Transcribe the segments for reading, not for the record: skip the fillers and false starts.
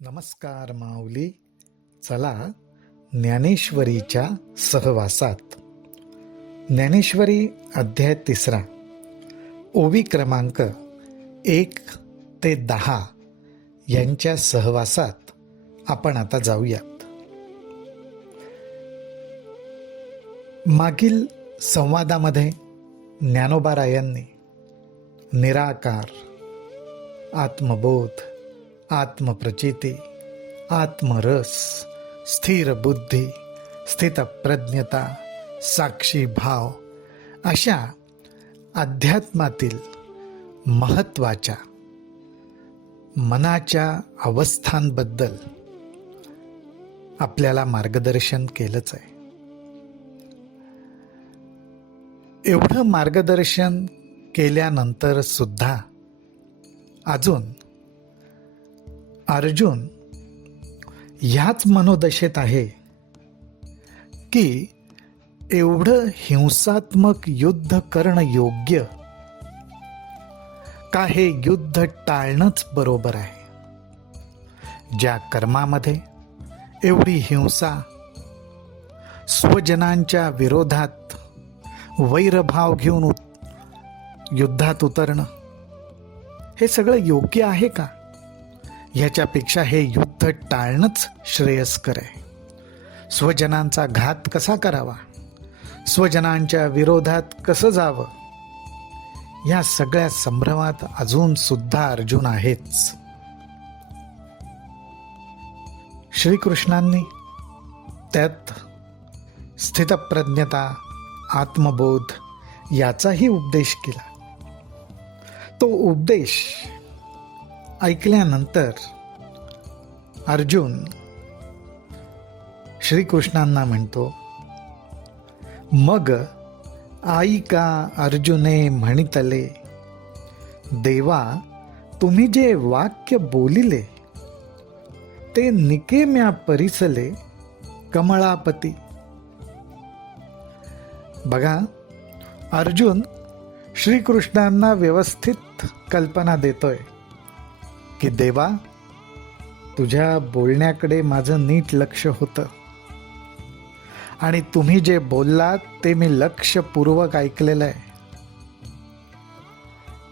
नमस्कार माऊली. चला ज्ञानेश्वरीच्या सहवासात. ज्ञानेश्वरी अध्याय 3, ओवी क्रमांक 1 ते 10 यांच्या सहवासात आपण आता जाऊयात. मागील संवादामध्ये ज्ञानोबारायांनी निराकार, आत्मबोध, आत्मप्रचिती, आत्मरस, स्थिर बुद्धी, स्थितप्रज्ञता, साक्षी भाव अशा अध्यात्मातील महत्त्वाच्या मनाच्या अवस्थांबद्दल आपल्याला मार्गदर्शन केलंच आहे. एवढं मार्गदर्शन केल्यानंतर सुद्धा अजून अर्जुन ह्याच मनोदशेत आहे की एवढं हिंसात्मक युद्ध करणं योग्य का, हे युद्ध टाळणंच बरोबर आहे. ज्या कर्मामध्ये एवढी हिंसा, स्वजनांच्या विरोधात वैरभाव घेऊन युद्धात उतरणं, हे सगळं योग्य आहे का? ह्याच्यापेक्षा हे युद्ध टाळणंच श्रेयस्कर आहे. स्वजनांचा घात कसा करावा, स्वजनांच्या विरोधात कसं जावं, या सगळ्या संभ्रमात अजून सुद्धा अर्जुन आहेच. श्रीकृष्णांनी त्यात स्थितप्रज्ञता, आत्मबोध याचाही उपदेश केला. तो उपदेश ऐकल्यानंतर अर्जुन श्रीकृष्णांना म्हणतो, मग ऐका अर्जुने म्हणितले, देवा तुम्ही जे वाक्य बोलिले ते निकेम्या परिसले कमळापती. बघा, अर्जुन श्रीकृष्णांना व्यवस्थित कल्पना देतोय की देवा, तुझ्या बोलण्याकडे माझं नीट लक्ष होतं आणि तुम्ही जे बोललात ते मी लक्षपूर्वक ऐकलेलं आहे.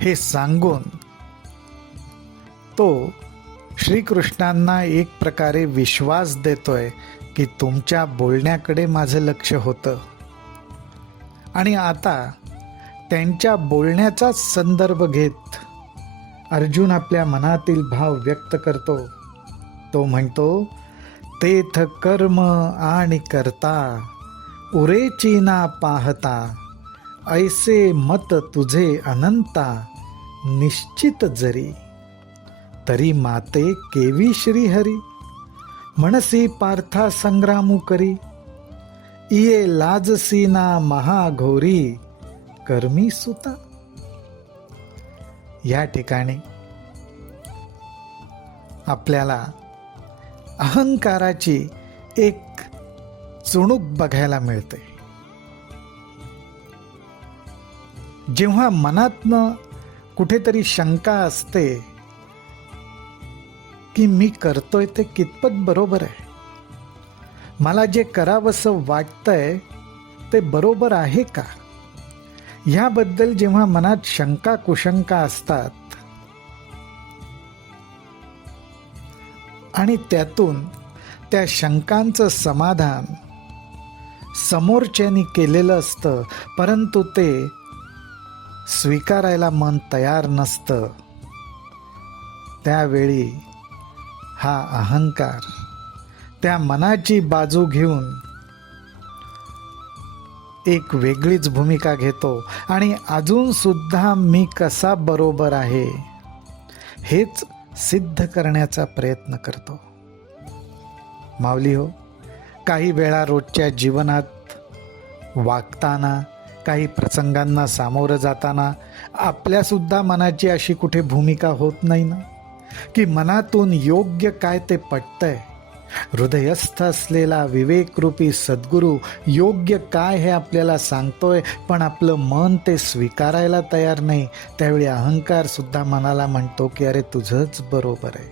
हे सांगून तो श्रीकृष्णांना एक प्रकारे विश्वास देतोय की तुमच्या बोलण्याकडे माझं लक्ष होतं. आणि आता त्यांच्या बोलण्याचाच संदर्भ घेत अर्जुन आपल्या मनातील भाव व्यक्त करतो. तो म्हणतो, तेथ कर्म आणि करता उरेची ना पाहता, ऐसे मत तुझे अनंता निश्चित जरी. तरी माते केवी श्रीहरी, म्हणसी पार्था संग्रामू करी. इये लाजसी ना महाघोरी, कर्मी सुता. या ठिकाणी आपल्याला अहंकाराची एक चुणूक बघायला मिळते. जेव्हा मनातनं कुठेतरी शंका असते की मी करतोय ते कितपत बरोबर आहे, मला जे करावंसं वाटतंय ते बरोबर आहे का, ह्याबद्दल जेव्हा मनात शंका कुशंका असतात आणि त्यातून त्या शंकांचं समाधान समोरच्यानी केलेलं असतं, परंतु ते स्वीकारायला मन तयार नसतं, त्यावेळी हा अहंकार त्या मनाची बाजू घेऊन एक वेगळीच भूमिका घेतो आणि अजून सुद्धा मी कसा बरोबर आहे हेच सिद्ध करण्याचा प्रयत्न करतो. माऊली हो, काही वेळा रोजच्या जीवनात वागताना, काही प्रसंगांना सामोरं जाताना आपल्यासुद्धा मनाची अशी कुठे भूमिका होत नाही ना, की मनातून योग्य काय ते पटतंय. हृदयस्थ असलेला विवेकरूपी सद्गुरू योग्य काय हे आपल्याला सांगतोय, पण आपलं मन ते स्वीकारायला तयार नाही. त्यावेळी अहंकार सुद्धा मनाला म्हणतो की अरे तुझंच बरोबर आहे.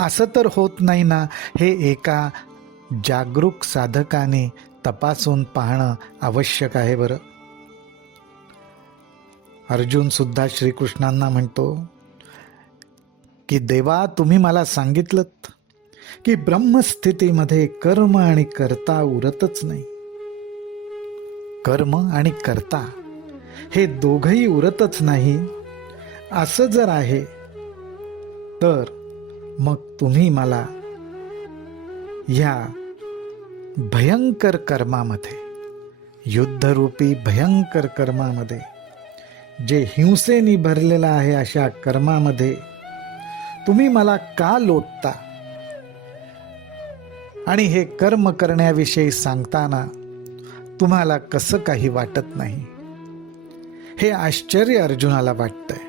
असं तर होत नाही ना, हे एका जागरूक साधकाने तपासून पाहणं आवश्यक आहे बरं. अर्जुन सुद्धा श्रीकृष्णांना म्हणतो की देवा, तुम्ही मला सांगितलं की ब्रह्मस्थितीमध्ये कर्म आणि कर्ता उरतच नाही. कर्म आणि कर्ता हे दोघही उरतच नाही. असं जर आहे तर मग तुम्ही मला या भयंकर कर्मामध्ये, युद्धरूपी भयंकर कर्मामध्ये, जे हिंसेने भरलेलं आहे अशा कर्मामध्ये तुम्ही मला का लोटता? आणि हे कर्म करण्याविषयी सांगताना तुम्हाला कसं काही वाटत नाही? हे आश्चर्य अर्जुनाला वाटतंय.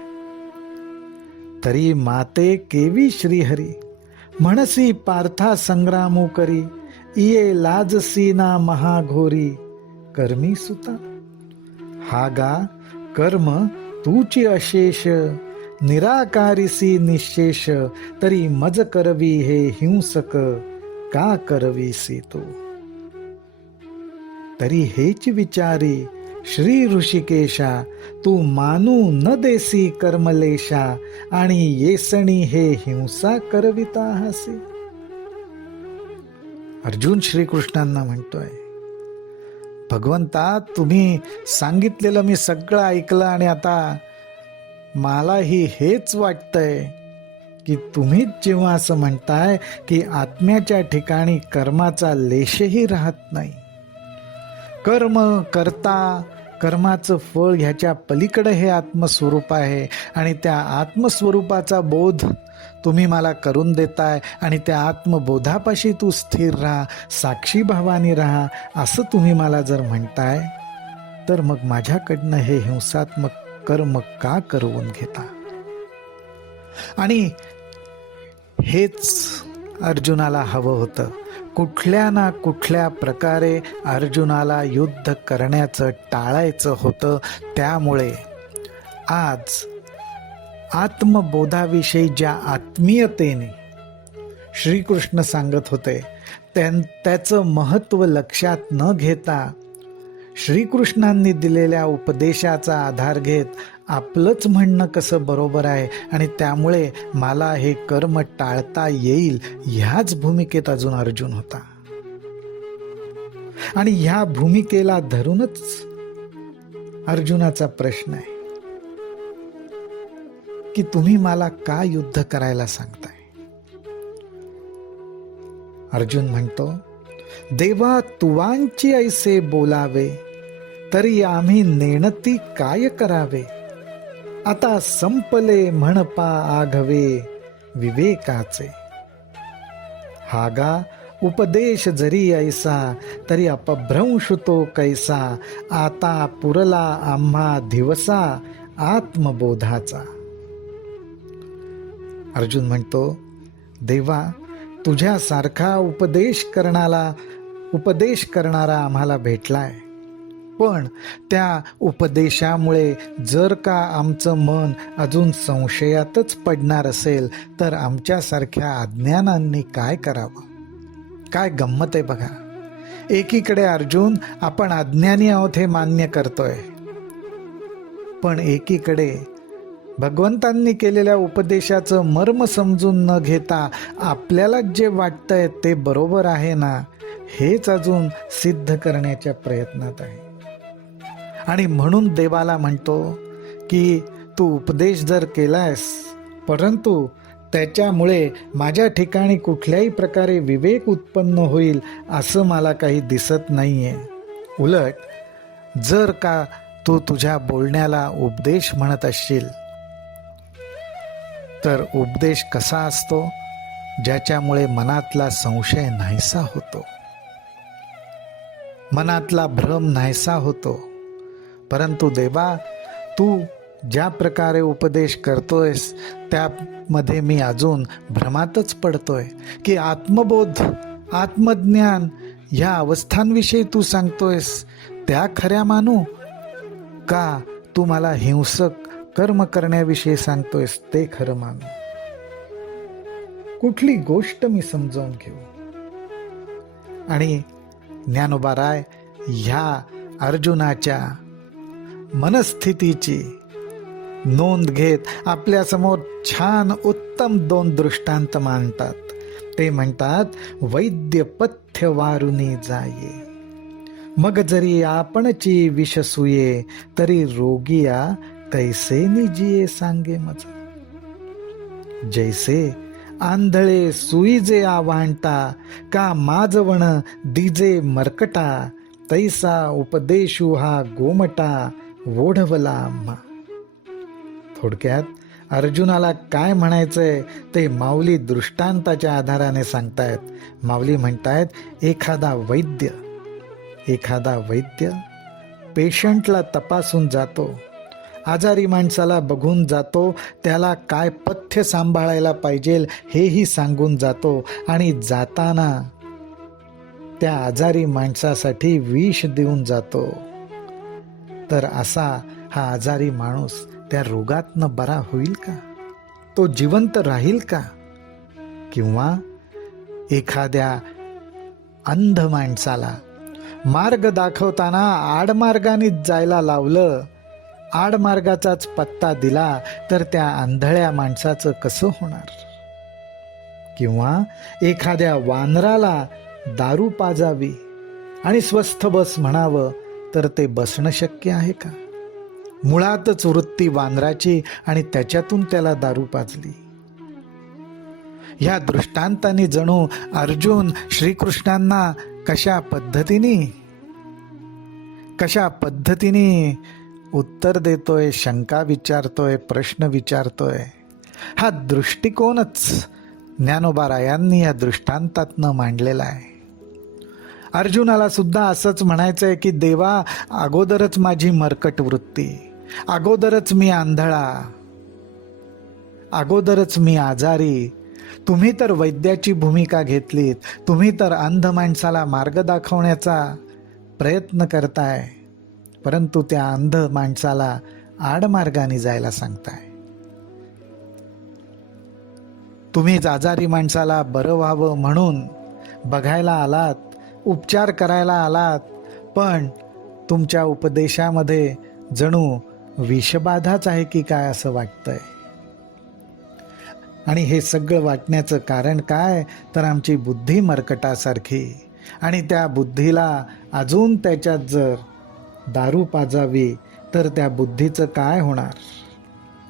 तरी माते केवी श्रीहरी, म्हणसी पार्था संग्रामो करी, इये लाजसी ना महाघोरी, कर्मी सुता. हा गा कर्म तूची अशेष, निराकारिसी निशेष, तरी मज करवी हे हिंसक, का करवीसी तू. तरी हेच विचारी श्री ऋषिकेशा, तू मानू न देसी कर्मलेशा, आणि येसणी हे हिंसा करविता हसी. अर्जुन श्रीकृष्णांना म्हणतोय, भगवंता, तुम्ही सांगितलेलं मी सगळं ऐकलं आणि आता मलाही हेच वाटतंय की तुम्हीच जेव्हा असं म्हणताय की आत्म्याच्या ठिकाणी कर्माचा लेशही राहत नाही, कर्म करता कर्माचं फळ ह्याच्या पलीकडे हे आत्मस्वरूप आहे, आणि त्या आत्मस्वरूपाचा बोध तुम्ही मला करून देताय, आणि त्या आत्मबोधापाशी तू स्थिर राहा, साक्षी भावानी राहा, असं तुम्ही मला जर म्हणताय, तर मग माझ्याकडनं हे हिंसात्मक कर्म का करवून घेता? आणि हेच अर्जुनाला हवं होतं. कुठल्या ना कुठल्या प्रकारे अर्जुनाला युद्ध करण्याचं टाळायचं होतं. त्यामुळे आज आत्मबोधाविषयी ज्या आत्मीयतेने श्रीकृष्ण सांगत होते त्याचं महत्त्व लक्षात न घेता, श्रीकृष्णांनी दिलेल्या उपदेशाचा आधार घेत आपलंच म्हणणं कसं बरोबर आहे आणि त्यामुळे मला हे कर्म टाळता येईल, ह्याच भूमिकेत अजून अर्जुन होता. आणि ह्या भूमिकेला धरूनच अर्जुनाचा प्रश्न आहे की तुम्ही मला का युद्ध करायला सांगताय? अर्जुन म्हणतो, देवा तुवांची ऐसे बोलावे, तरी आम्ही नेणती काय करावे? आता संपले म्हणपा आघवे विवेकाचे. हागा उपदेश जरी ऐसा, तरी अपभ्रंश तो कैसा. आता पुरला आम्हा दिवसा आत्मबोधाचा. अर्जुन म्हणतो, देवा, तुझ्यासारखा उपदेश करणारा आम्हाला भेटलाय, पण त्या उपदेशामुळे जर का आमचं मन अजून संशयातच पडणार असेल तर आमच्यासारख्या अज्ञानांनी काय करावं? काय गंमत आहे बघा. एकीकडे अर्जुन आपण अज्ञानी आहोत हे मान्य करतोय, पण एकीकडे भगवंतांनी केलेल्या उपदेशाचं मर्म समजून न घेता आपल्याला जे वाटतंय ते बरोबर आहे ना, हेच अजून सिद्ध करण्याच्या प्रयत्नात आहे. आणि म्हणून देवाला म्हणतो की तू उपदेश जर केलायस, परंतु त्याच्यामुळे माझ्या ठिकाणी कुठल्याही प्रकारे विवेक उत्पन्न होईल असं मला काही दिसत नाहीये. उलट जर का तू तुझ्या बोलण्याला उपदेश म्हणत असशील, तर उपदेश कसा असतो? ज्याच्यामुळे मनातला संशय नाहीसा होतो, मनातला भ्रम नाहीसा होतो. परंतु देवा, तू ज्या प्रकारे उपदेश करतोयस त्यामध्ये मी अजून भ्रमातच पडतोय की आत्मबोध, आत्मज्ञान ह्या अवस्थांविषयी तू सांगतोयस त्या खऱ्या मानू का तू मला हिंसक कर्म करण्याविषयी सांगतोयस ते खरं मानू? कुठली गोष्ट मी समजावून घेऊ? आणि ज्ञानोबाराय ह्या अर्जुनाच्या मनस्थितीची नोंद घेत आपल्यासमोर छान उत्तम 2 दृष्टांत मांडतात. ते म्हणतात, वैद्य पथ्य वारुनी जाये, मग जरी आपणची विषसूये, तरी रोगिया कैसे निजिये सांगे मज. जैसे आंधळे सुईजे आव्हांटा, का माजवण दिजे मरकटा, तैसा उपदेशू हा गोमटा, ओढवला आम्हा. थोडक्यात अर्जुनाला काय म्हणायचंय ते माऊली दृष्टांताच्या आधाराने सांगतायत. माऊली म्हणतायत, एखादा वैद्य पेशंटला तपासून जातो, आजारी माणसाला बघून जातो, त्याला काय पथ्य सांभाळायला पाहिजे हेही सांगून जातो, आणि जाताना त्या आजारी माणसासाठी विष देऊन जातो. तर असा हा आजारी माणूस त्या रोगातनं बरा होईल का? तो जिवंत राहील का? किंवा एखाद्या अंध माणसाला मार्ग दाखवताना आडमार्गाने जायला लावलं, आडमार्गाचाच पत्ता दिला, तर त्या आंधळ्या माणसाचं कसं होणार? किंवा एखाद्या वानराला दारू पाजावी आणि स्वस्थ बस म्हणावं, तर ते बसणं शक्य आहे का? मुळातच वृत्ती वानराची, आणि त्याच्यातून त्याला दारू पाजली. ह्या दृष्टांताने जणू अर्जुन श्रीकृष्णांना कशा पद्धतीने उत्तर देतोय, शंका विचारतोय, प्रश्न विचारतोय. हा दृष्टिकोनच ज्ञानोबारायांनी या दृष्टांतातनं मांडलेला आहे. अर्जुनाला सुद्धा असंच म्हणायचंय की देवा, अगोदरच माझी मरकट वृत्ती, अगोदरच मी आंधळा, अगोदरच मी आजारी. तुम्ही तर वैद्याची भूमिका घेतलीत, तुम्ही तर अंध माणसाला मार्ग दाखवण्याचा प्रयत्न करताय, परंतु त्या अंध माणसाला आडमार्गाने जायला सांगताय. तुम्हीच आजारी माणसाला बरं व्हावं म्हणून बघायला आलात, उपचार करायला आलात, पण तुमच्या उपदेशामध्ये जणू विषबाधाच आहे की काय असं वाटतंय. आणि हे सगळं वाटण्याचं कारण काय? तर आमची बुद्धी मरकटासारखी, आणि त्या बुद्धीला अजून त्याच्यात जर दारू पाजावी तर त्या बुद्धीचं काय होणार?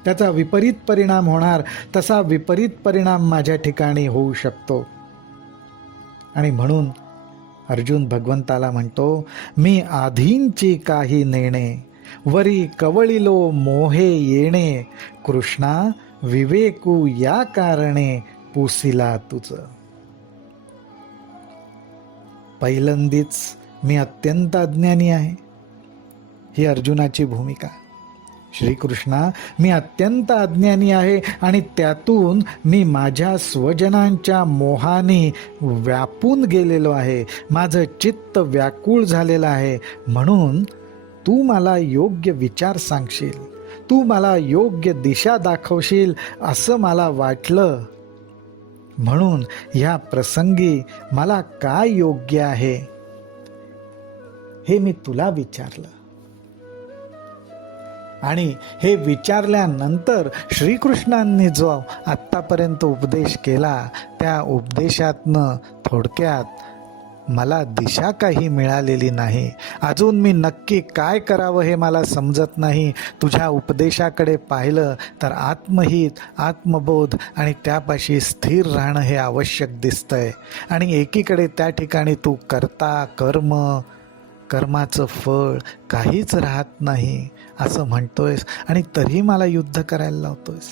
त्याचा विपरीत परिणाम होणार. तसा विपरीत परिणाम माझ्या ठिकाणी होऊ शकतो. आणि म्हणून अर्जुन भगवंताला म्हणतो, मी आधींची काही नेणे, वरी कवळिलो मोहे येणे, कृष्णा विवेकू या कारणे पुसिला तुझ. पहिल्यांदीच मी अत्यंत अज्ञानी आहे, ही अर्जुनाची भूमिका. श्रीकृष्णा, मी अत्यंत अज्ञानी आहे, आणि त्यातून मी माझ्या स्वजनांच्या मोहाने व्यापून गेलेलो आहे, माझं चित्त व्याकुळ झालेलं आहे. म्हणून तू मला योग्य विचार सांगशील, तू मला योग्य दिशा दाखवशील असं मला वाटलं. म्हणून ह्या प्रसंगी मला काय योग्य आहे हे मी तुला विचारलं. आणि हे विचारल्यानंतर श्रीकृष्णांनी जो आत्तापर्यंत उपदेश केला, त्या उपदेशातनं थोडक्यात मला दिशा काही मिळालेली नाही. अजून मी नक्की काय करावं हे मला समजत नाही. तुझ्या उपदेशाकडे पाहिलं तर आत्महित, आत्मबोध आणि त्यापाशी स्थिर राहणं हे आवश्यक दिसतंय. आणि एकीकडे त्या ठिकाणी तू करता कर्माचं फळ काहीच राहत नाही असं म्हणतोयस, आणि तरीही मला युद्ध करायला लावतोयस.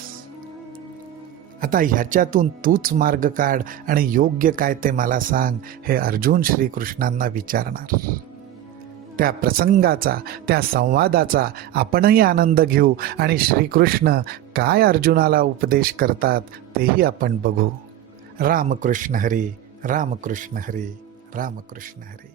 आता ह्याच्यातून तूच मार्ग काढ आणि योग्य काय ते मला सांग, हे अर्जुन श्रीकृष्णांना विचारणार. त्या प्रसंगाचा, त्या संवादाचा आपणही आनंद घेऊ, आणि श्रीकृष्ण काय अर्जुनाला उपदेश करतात तेही आपण बघू. रामकृष्ण हरी, रामकृष्ण हरी, रामकृष्ण हरी.